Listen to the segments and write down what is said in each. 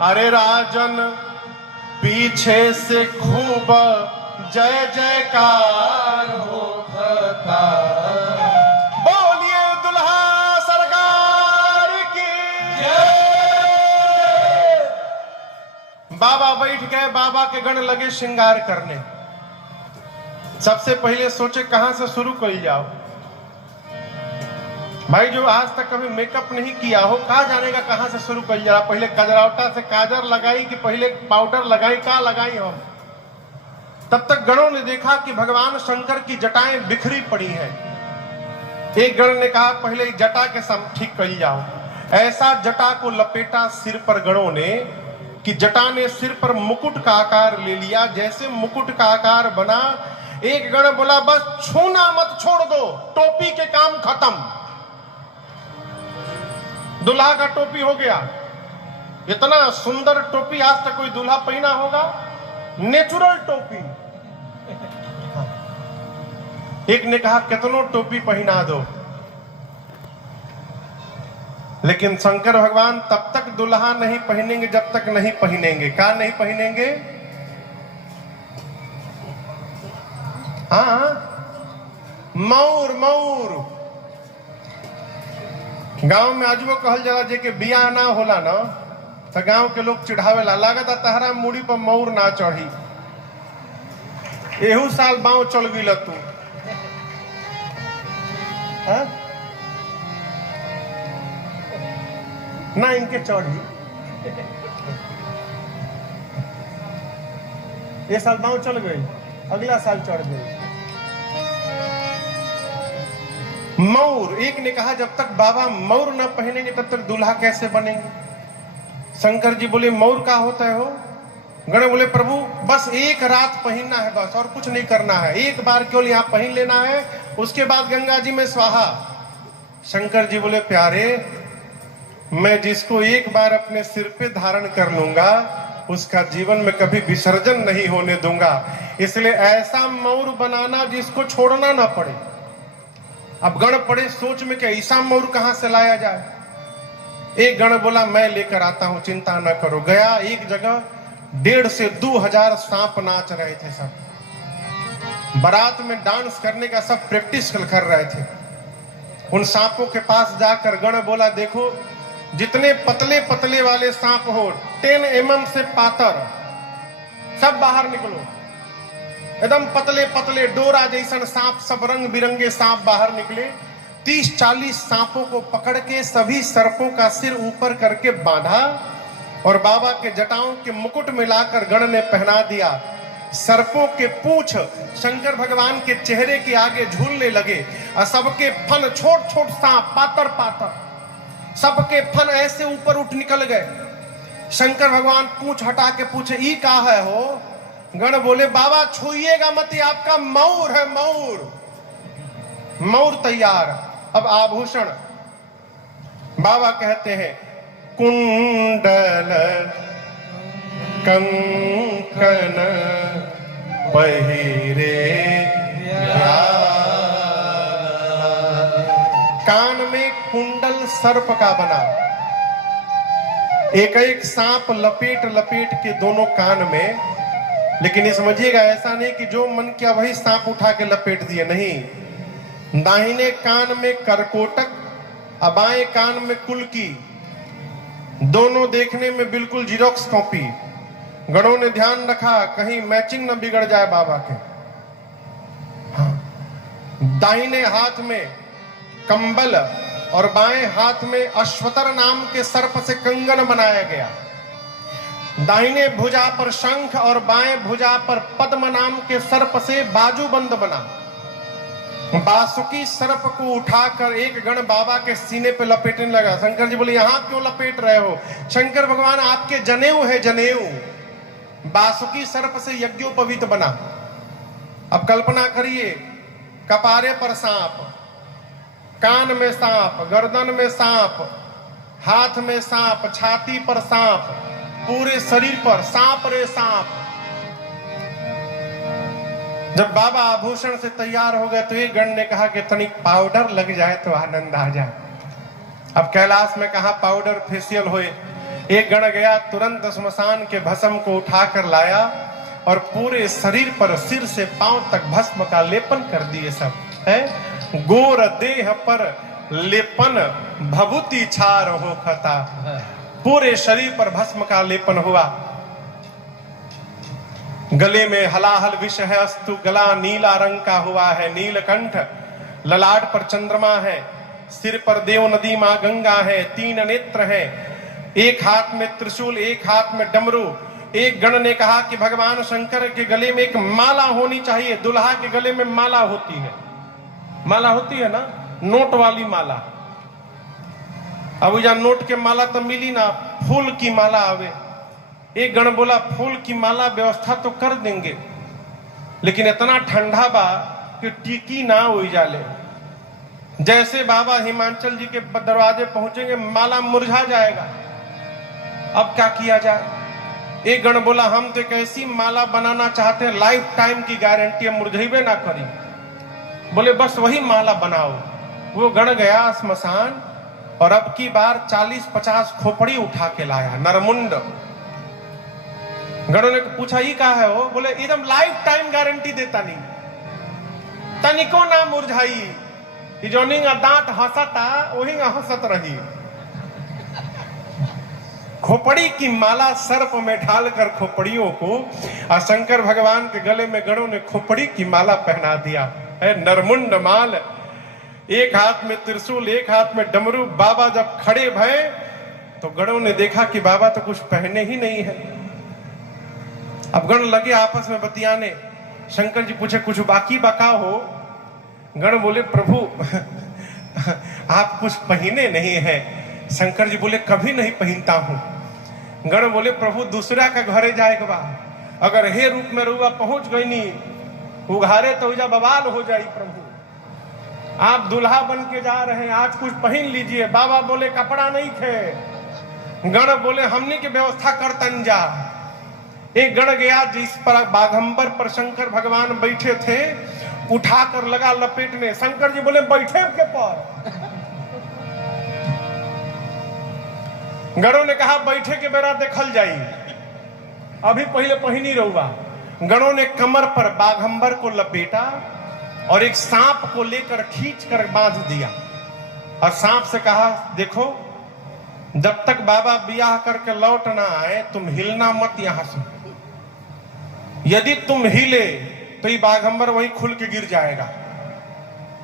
अरे राजन पीछे से खूब जय जयकार होता, बोलिए दुल्हा सरकार की जय। बाबा बैठ गए, बाबा के गण लगे श्रृंगार करने। सबसे पहले सोचे कहां से शुरू कर जाओ। भाई जो आज तक कभी मेकअप नहीं किया हो, कहा जानेगा कहां से शुरू कर जा। पहले कजरावटा से काजर लगाई कि पहले पाउडर लगाई, कहा लगाई हम। तब तक गणों ने देखा कि भगवान शंकर की जटाएं बिखरी पड़ी हैं। एक गण ने कहा पहले जटा के सम ठीक कर जाओ। ऐसा जटा को लपेटा सिर पर गणों ने कि जटा ने सिर पर मुकुट का आकार ले लिया। जैसे मुकुट का आकार बना, एक गण बोला बस छूना मत, छोड़ दो, टोपी के काम खत्म। दूल्हा का टोपी हो गया। इतना सुंदर टोपी आज तक कोई दूल्हा पहना होगा, नेचुरल टोपी। एक ने कहा कितनों टोपी पहना दो, लेकिन शंकर भगवान तब तक दूल्हा नहीं पहनेंगे जब तक नहीं पहनेंगे। क्या नहीं पहनेंगे? हाँ, मौर। मौर गांव में आजो कहल जाला जे के बियाह ना होला ना, तो गांव के लोग चिढ़ावेला, लागत तहरा मुड़ी पर मौर ना चढ़ी। एहू साल बाव चल गई तू। ना इनके चढ़ी, ये साल बाव चल गई, अगला साल चढ़ गई। मौर। एक ने कहा जब तक बाबा मौर न पहनेंगे तब तक दूल्हा कैसे बनेंगे। शंकर जी बोले मौर का होता है हो? गण बोले प्रभु बस एक रात पहनना है, बस और कुछ नहीं करना है, एक बार केवल यहाँ पहन लेना है, उसके बाद गंगा जी में स्वाहा। शंकर जी बोले प्यारे, मैं जिसको एक बार अपने सिर पे धारण कर लूंगा उसका जीवन में कभी विसर्जन नहीं होने दूंगा। इसलिए ऐसा मौर बनाना जिसको छोड़ना ना पड़े। अब गण पड़े सोच में कि ऐसा मौर कहां से लाया जाए। एक गण बोला मैं लेकर आता हूं, चिंता न करो। गया एक जगह, 1,500 से 2,000 सांप नाच रहे थे। सब बारात में डांस करने का सब प्रैक्टिस कर रहे थे। उन सांपों के पास जाकर गण बोला देखो, जितने पतले पतले वाले सांप हो, 10 mm से पातर, सब बाहर निकलो। एकदम पतले पतले डोरा जैसन सांप, सब रंग बिरंगे सांप बाहर निकले। 30-40 सांपों को पकड़ के सभी सर्पों का सिर ऊपर करके बांधा और बाबा के जटाओं के मुकुट में लाकर गण ने पहना दिया। सर्पों के पूंछ शंकर भगवान के चेहरे के आगे झूलने लगे और सबके फन, छोट छोट सांप, पातर पातर, सबके फन ऐसे ऊपर उठ निकल गए। शंकर भगवान पूंछ हटा के पूछे ई का है हो? गण बोले बाबा छूइएगा मत, आपका मौर है, मौर। मौर तैयार। अब आभूषण बाबा कहते हैं कुंडल कंकन पहिरे, कान में कुंडल सर्प का बना, एक एक सांप लपेट लपेट के दोनों कान में। लेकिन ये समझिएगा ऐसा नहीं कि जो मन किया वही सांप उठा के लपेट दिए, नहीं। दाहिने कान में करकोटक, बाएं कान में कुल्की, दोनों देखने में बिल्कुल जीरोक्स कॉपी। गणों ने ध्यान रखा कहीं मैचिंग न बिगड़ जाए बाबा के। हाँ। दाहिने हाथ में कंबल और बाएं हाथ में अश्वतर नाम के सर्प से कंगन बनाया गया। दाहिने भुजा पर शंख और बाएं भुजा पर पद्म नाम के सर्प से बाजूबंद बना। बासुकी सर्प को उठाकर एक गण बाबा के सीने पे लपेटने लगा। शंकर जी बोले यहां क्यों लपेट रहे हो? शंकर भगवान आपके जनेऊ है, जनेऊ। बासुकी सर्प से यज्ञोपवीत बना। अब कल्पना करिए, कपारे पर सांप, कान में सांप, गर्दन में सांप, हाथ में सांप, छाती पर सांप, पूरे शरीर पर सांप रे सांप। जब बाबा आभूषण से तैयार हो गए तो एक गण ने कहा कि तनिक पाउडर लग जाए तो आनंद आ जाए। अब कैलाश में कहा पाउडर फेशियल होए। एक गण गया, तुरंत श्मशान के भस्म को उठाकर लाया और पूरे शरीर पर सिर से पांव तक भस्म का लेपन कर दिए। सब है गोर देह पर लेपन भभूति छार हो खता। पूरे शरीर पर भस्म का लेपन हुआ। गले में हलाहल विष है अस्तु, गला नीला रंग का हुआ है नीलकंठ। ललाट पर चंद्रमा है, सिर पर देव नदी मां गंगा है, 3 नेत्र है, एक हाथ में त्रिशूल, एक हाथ में डमरू। एक गण ने कहा कि भगवान शंकर के गले में एक माला होनी चाहिए। दुल्हा के गले में माला होती है, माला होती है ना, नोट वाली माला। अब यहाँ नोट के माला तो मिली ना, फूल की माला आवे। एक गण बोला फूल की माला व्यवस्था तो कर देंगे, लेकिन इतना ठंडा बा कि टिकी ना हो जाले। जैसे बाबा हिमाचल जी के दरवाजे पहुंचेंगे माला मुरझा जाएगा। अब क्या किया जाए? एक गण बोला हम तो एक ऐसी माला बनाना चाहते हैं, लाइफ टाइम की गारंटी है, मुरझेबे ना करी। बोले बस वही माला बनाओ। वो गण गया श्मशान और अब की बार 40-50 खोपड़ी उठा के लाया, नरमुंड। गणों ने पूछा ये कहा है? वो बोले एकदम लाइफ टाइम गारंटी देता नहीं, तनिको ना मुरझाई। जोनी दांत हंसता वही हंसत रही। खोपड़ी की माला सर्प में ढालकर खोपड़ियों को शंकर भगवान के गले में गणों ने खोपड़ी की माला पहना दिया है, नरमुंड माल। एक हाथ में त्रिशूल, एक हाथ में डमरू। बाबा जब खड़े भये तो गणों ने देखा कि बाबा तो कुछ पहने ही नहीं है। अब गण लगे आपस में बतियाने। शंकर जी पूछे कुछ बाकी बका हो? गण बोले प्रभु आप कुछ पहने नहीं है। शंकर जी बोले कभी नहीं पहनता हूं। गण बोले प्रभु दूसरा का घरे जाएगा बा, अगर हे रूप में रुआ पहुंच गई नी उघारे तो जा बवाल हो जाई। प्रभु आप दुल्हा बन के जा रहे हैं, आज कुछ पहन लीजिए। बाबा बोले कपड़ा नहीं थे। गण बोले हमने की व्यवस्था करतन जा। एक गण गया जिस पर बाघंबर पर शंकर भगवान बैठे थे, उठाकर लगा लपेटने। शंकर जी बोले बैठे के पर। गणों ने कहा बैठे के बेरा देखल जाई, अभी पहले पहिनी रहुआ। गणों ने कमर पर बाघंबर को लपेटा और एक सांप को लेकर खींच कर बांध दिया और सांप से कहा देखो जब तक बाबा ब्याह करके लौट ना आए तुम हिलना मत यहां से। यदि तुम हिले तो ये बाघंबर वहीं खुल के गिर जाएगा,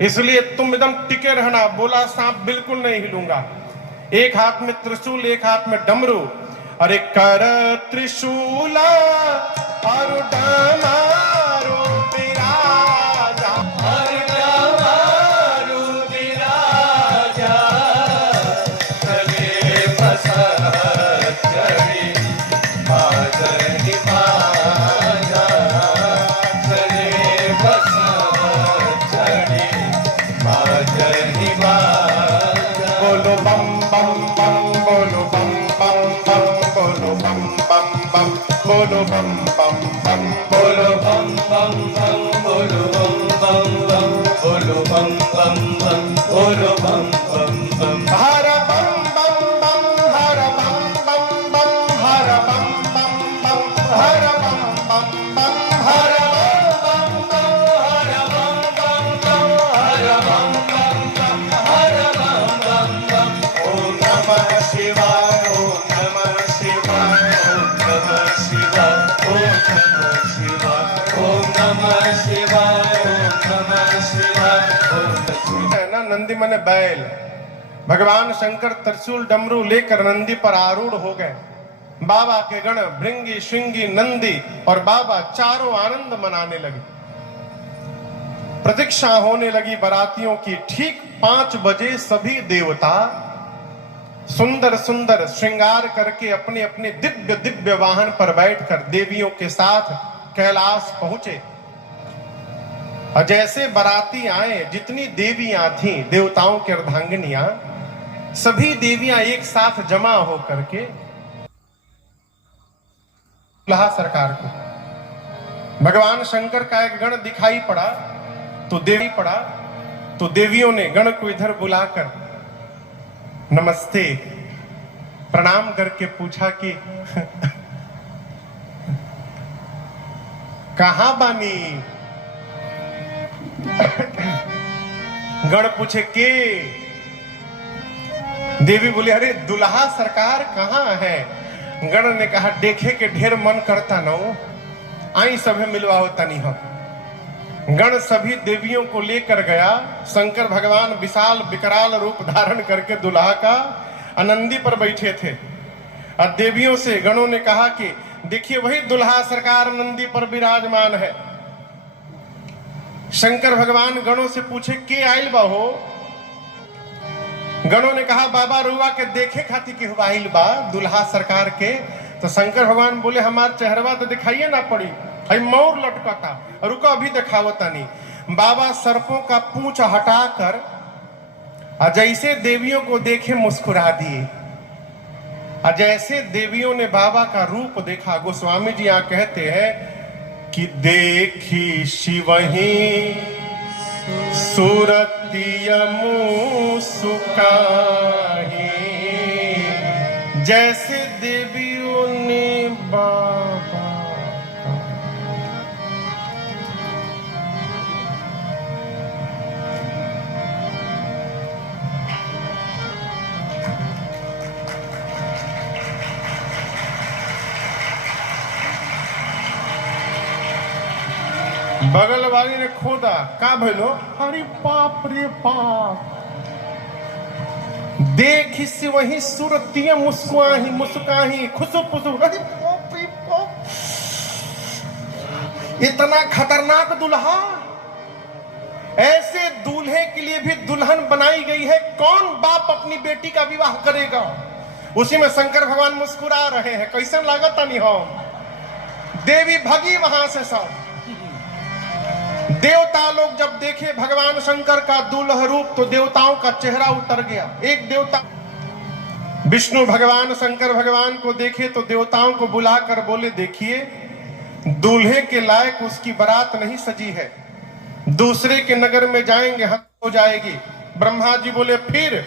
इसलिए तुम एकदम टिके रहना। बोला सांप बिल्कुल नहीं हिलूंगा। एक हाथ में त्रिशूल, एक हाथ में डमरू और एक कर त्रिशूला और डमरू विराजा, और डमरू विराजा, चले बसत चढ़ी बाजनी बाजा, चले बसत चढ़ी बाजनी बाजा। बोलो बम बम बम, बोलो बम बम बम, बोलो बम बम बम, बोलो बम बम बम, बोलो बम बम बम, बोलो बम बम बम, बोलो बम बम बम, बोलो बम बम बम। हर बम बम बम, हर बम बम बम, हर बम बम बम, हर बम बम बम, हर बम बम बम, हर बम बम बम, हर बम बम बम, हर बम बम बम। ओम नमः शिवाय, ओम नमः शिवाय, ओम नमः शिवाय, ओम नमः शिवाय, ओम नमः शिवाय, ओम नमः शिवाय, ओम नमः शिवाय। है ना नंदी मने बैल। भगवान शंकर त्रिशूल डमरू लेकर नंदी पर आरूढ़ हो गए। बाबा के गण भृंगी श्रृंगी नंदी और बाबा चारों आनंद मनाने लगे। प्रतीक्षा होने लगी बारातियों की। ठीक 5 बजे सभी देवता सुंदर सुंदर श्रृंगार करके अपने अपने दिव्य दिव्य वाहन पर बैठकर देवियों के साथ कैलाश पहुंचे। और जैसे बाराती आए, जितनी देवियां थीं, देवताओं की अर्धांगिनियां, सभी देवियां एक साथ जमा होकर के दुल्हा सरकार को, भगवान शंकर का एक गण दिखाई पड़ा तो देवियों ने गण को इधर बुलाकर नमस्ते प्रणाम करके पूछा कि कहां बानी। गण पूछे के, देवी बोले अरे दुल्हा सरकार कहां है। गण ने कहा देखे के ढेर मन करता न हो, आई सभी मिलवा होता नहीं हम। गण सभी देवियों को लेकर गया। शंकर भगवान विशाल विकराल रूप धारण करके दुल्हा का आनंदी पर बैठे थे। और देवियों से गणों ने कहा कि देखिए वही दुल्हा सरकार नंदी पर विराजमान है। शंकर भगवान गणों से पूछे के आइल बा हो। गणों ने कहा बाबा रुआ के देखे खाती के हुआ आइल बा दुल्हा सरकार के। तो शंकर भगवान बोले हमार चेहरवा तो दिखाइए ना पड़ी, है मोर लटकता, रुको अभी दिखावता नहीं। बाबा सर्पों का पूंछ हटाकर जैसे देवियों को देखे मुस्कुरा दिए। जैसे देवियों ने बाबा का रूप देखा, गोस्वामी जी यहाँ कहते हैं कि देखी शिवही सूरतिया मुस्काही, जैसे देवियों ने बाबा बगल वाली ने खोदा का भलो, अरे बाप रे बाप, देखी से वही सूरतिया मुस्कुआही मुस्काही खुशु पुसु, अरे बाप रे बाप, इतना खतरनाक दुल्हा। ऐसे दूल्हे के लिए भी दुल्हन बनाई गई है। कौन बाप अपनी बेटी का विवाह करेगा। उसी में शंकर भगवान मुस्कुरा रहे हैं। कैसे लागत नहीं हो। देवी भगी वहां से सब। देवता लोग जब देखे भगवान शंकर का दुल्ह रूप तो देवताओं का चेहरा उतर गया। एक देवता विष्णु भगवान शंकर भगवान को देखे तो देवताओं को बुलाकर बोले देखिए दूल्हे के लायक उसकी बारात नहीं सजी है, दूसरे के नगर में जाएंगे हद हो जाएगी। ब्रह्मा जी बोले फिर,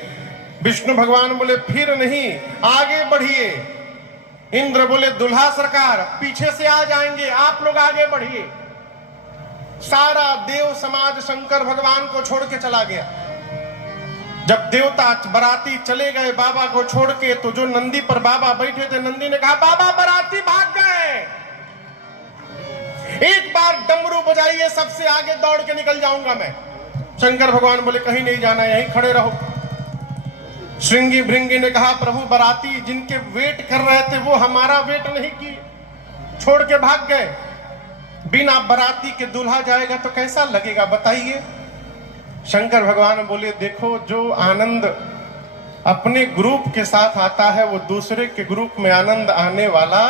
विष्णु भगवान बोले फिर नहीं, आगे बढ़िए। इंद्र बोले दुल्हा सरकार पीछे से आ जाएंगे, आप लोग आगे बढ़िए। सारा देव समाज शंकर भगवान को छोड़ के चला गया। जब देवता बराती चले गए बाबा को छोड़ के, तो जो नंदी पर बाबा बैठे थे, नंदी ने कहा बाबा बराती भाग गए, एक बार डमरू बजाइए, सबसे आगे दौड़ के निकल जाऊंगा मैं। शंकर भगवान बोले कहीं नहीं जाना, यहीं खड़े रहो। श्रृंगी भृंगी ने कहा प्रभु बराती जिनके वेट कर रहे थे वो हमारा वेट नहीं किए, छोड़ के भाग गए। बिना बराती के दूल्हा जाएगा तो कैसा लगेगा बताइए। शंकर भगवान बोले देखो जो आनंद अपने ग्रुप के साथ आता है वो दूसरे के ग्रुप में आनंद आने वाला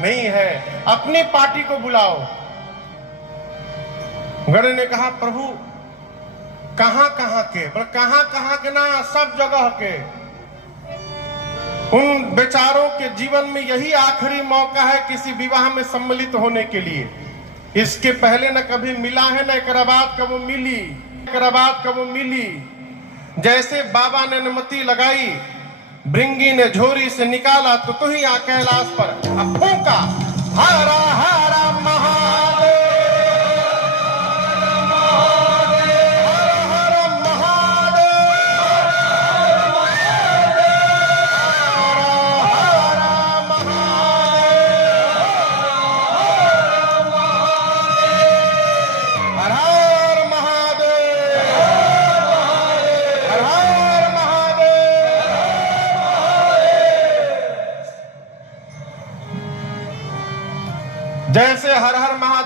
नहीं है। अपनी पार्टी को बुलाओ। गण ने कहा प्रभु कहां कहां के, कहां के ना, सब जगह के। उन बेचारों के जीवन में यही आखिरी मौका है किसी विवाह में सम्मिलित होने के लिए। इसके पहले न कभी मिला है, न एक बात कब मिली। जैसे बाबा ने अनुमति लगाई, भृंगी ने झोरी से निकाला तो ही आ कैलाश पर अब फूंका, हरा हरा महादेव,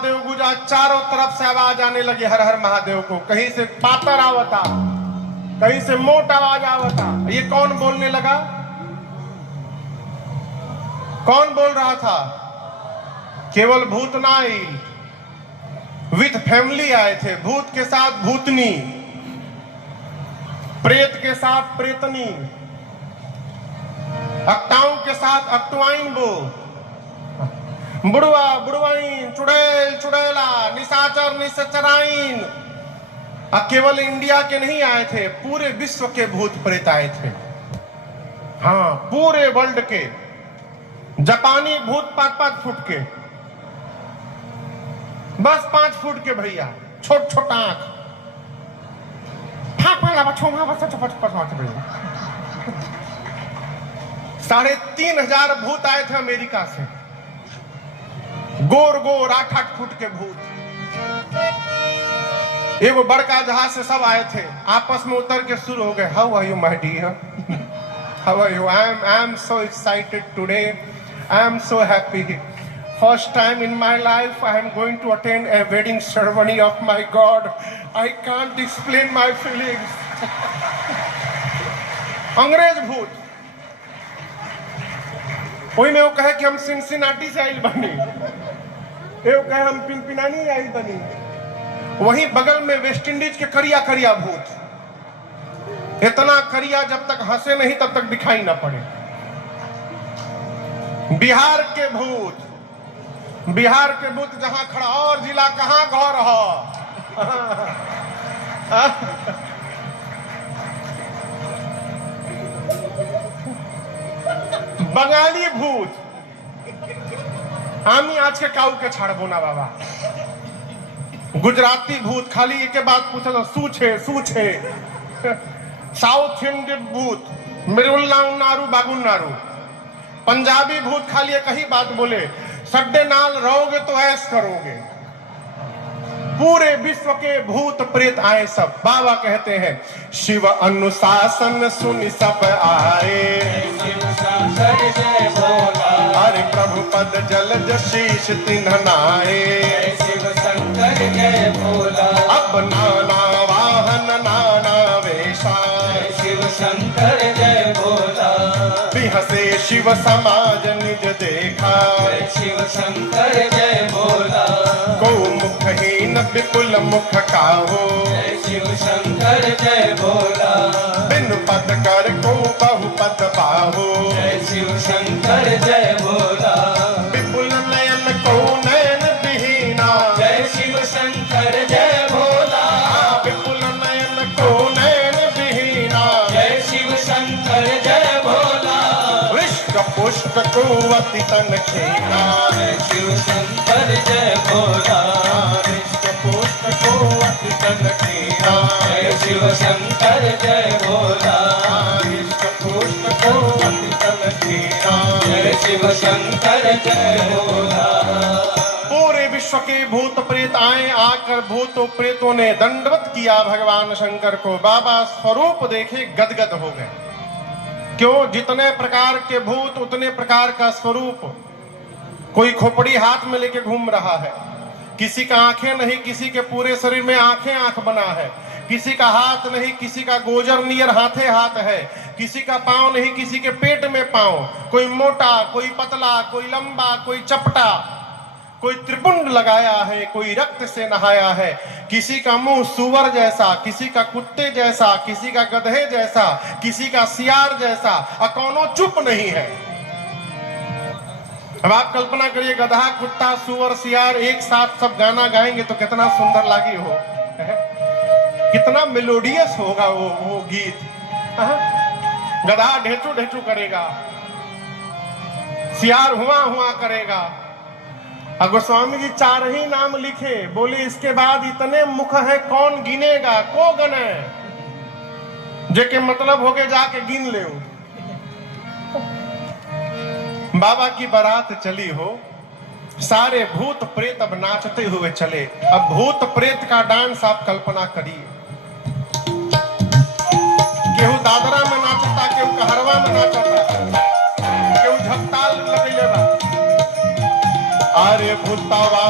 महादेव गुजा, चारों तरफ से आवाज आने लगी हर हर महादेव को। कहीं से पातर आवता, कहीं से मोट आवाज आवता। ये कौन बोलने लगा? कौन बोल रहा था? केवल भूत ना आई, विथ फैमिली आए थे। भूत के साथ भूतनी, प्रेत के साथ प्रेतनी, अक्टाओं के साथ अक्टुआइन बो, बुढ़वा बुढ़वाइन, चुड़ैल चुड़ैला, निशाचर निशाचराइन। केवल इंडिया के नहीं आए थे, पूरे विश्व के भूत प्रेत आए थे। हाँ, पूरे वर्ल्ड के। जापानी भूत 5-5 फुट के, बस 5 फुट के भैया, छोट छोट आंख, 3,500 भूत आए थे अमेरिका से, गोर गोर 8-8 फुट के भूत। एगो बड़का जहाज से सब आए थे, आपस में उतर के शुरू हो गए। How are you my dear, how are you? I am so excited today, I am so happy. First time in my life I am going to attend a wedding ceremony of my God. I can't explain my feelings. अंग्रेज भूत। वही में वो कहे कि हम Cincinnati से आइल बनी, ये कहे हम पिनपिनानी आइल बनी। वहीं बगल में वेस्ट इंडीज के करिया करिया भूत, इतना करिया जब तक हंसे नहीं तब तक दिखाई ना पड़े। बिहार के भूत, बिहार के भूत जहां खड़ा, और जिला कहां घर हो। बंगाली भूत, आमी आज के काऊ के छाड़बो ना बाबा। गुजराती भूत खाली एक बात पूछा, सूछे सूछे। साउथ इंडियन भूत मिरुल्ला नारू बागुन नारू। पंजाबी भूत खाली एक ही बात बोले, सड्डे नाल रहोगे तो ऐश करोगे। पूरे विश्व के भूत प्रेत आए सब। बाबा कहते हैं शिव अनुशासन सुनि सब आए, हरे प्रभु पद जल शीश तिन्ह नाए। शिव शंकर जय भोला, अब नाना वाहन नाना वेशा। शिव शंकर जय भोला, बिहसे शिव समाज निज देखा। शिव शंकर जय भोला, को मुखहीन विपुल मुख काहो। शिव शंकर जय भोला, बिनु पद कर को बहु पद पाहो। शिव शंकर जय भोला, विपुल नयन को नयन विहीना। जय शिव शंकर जय भोला, विपुल नयन को नयन विहीना। जय शिव शंकर जय भोला, विष्ट पुष्ट को अति तन खीना। शिव शंकर जय भोला, विष्ट पुष्ट को अति तन खीना। शिव शंकर जय भोला, विष्ट पुष्ट को अति तन खीना। शिव शंकर जय भोला। पूरे विश्व के भूत प्रेत आए, आकर भूतों प्रेतों ने दंडवत किया भगवान शंकर को। बाबा स्वरूप देखे गदगद हो गए। क्यों? जितने प्रकार के भूत उतने प्रकार का स्वरूप। कोई खोपड़ी हाथ में लेके घूम रहा है, किसी का आंखें नहीं, किसी के पूरे शरीर में आंखें आंख बना है, किसी का हाथ नहीं, किसी का गोजर नियर हाथे हाथ है, किसी का पांव नहीं, किसी के पेट में पांव। कोई मोटा, कोई पतला, कोई लंबा, कोई चपटा, कोई त्रिपुंड लगाया है, कोई रक्त से नहाया है। किसी का मुंह सुअर जैसा, किसी का कुत्ते जैसा, किसी का गधे जैसा, किसी का सियार जैसा, और कौनो चुप नहीं है। अब आप कल्पना करिए, गधा, कुत्ता, सुअर, सियार एक साथ सब गाना गाएंगे तो कितना सुंदर लागी हो, कितना मेलोडियस होगा वो गीत। गधा ढेचू ढेचू करेगा, सियार हुआ हुआ करेगा। और गोस्वामी जी 4 ही नाम लिखे, बोले इसके बाद इतने मुख है कौन गिनेगा, को गने, जेके मतलब हो गए जाके गिन ले। बाबा की बारात चली हो, सारे भूत प्रेत अब नाचते हुए चले। अब भूत प्रेत का डांस आप कल्पना करिए। केहू दादरा में नाचता, केहू कहरवा में नाचता, केहू झपताल लगेगा। अरे भूतवा